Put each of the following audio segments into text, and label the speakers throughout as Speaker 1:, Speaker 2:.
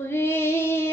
Speaker 1: breathe.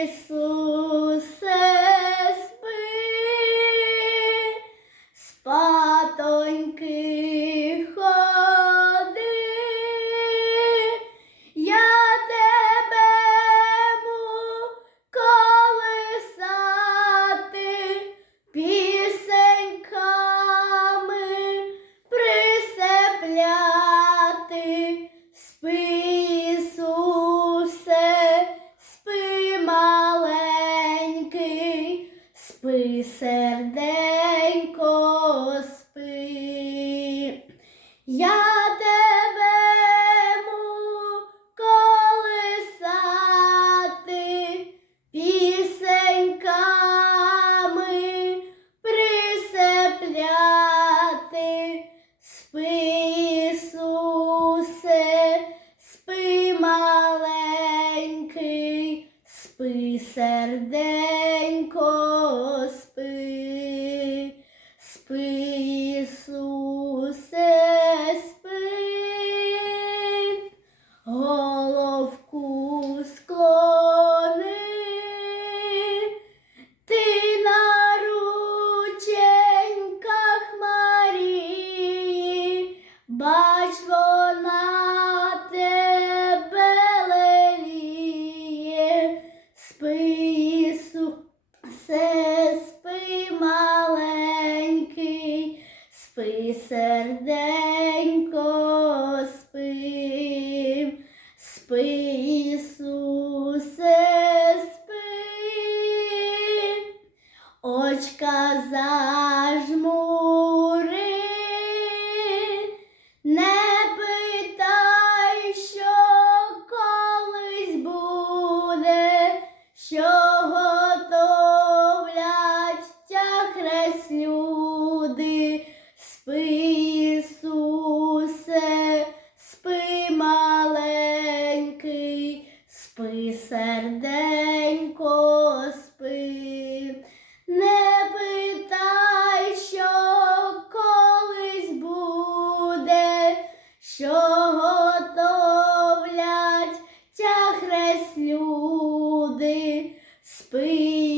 Speaker 1: Spisuse, spi maleńki, spi serdeczny. тихенько спим, спи, Ісусе, спи, очка зажмури, не питай, що колись буде, що готовлять тя хреслю. спи маленький, спи серденько, спи, не питай, що колись буде, що готовлять тя хрест люди, спи.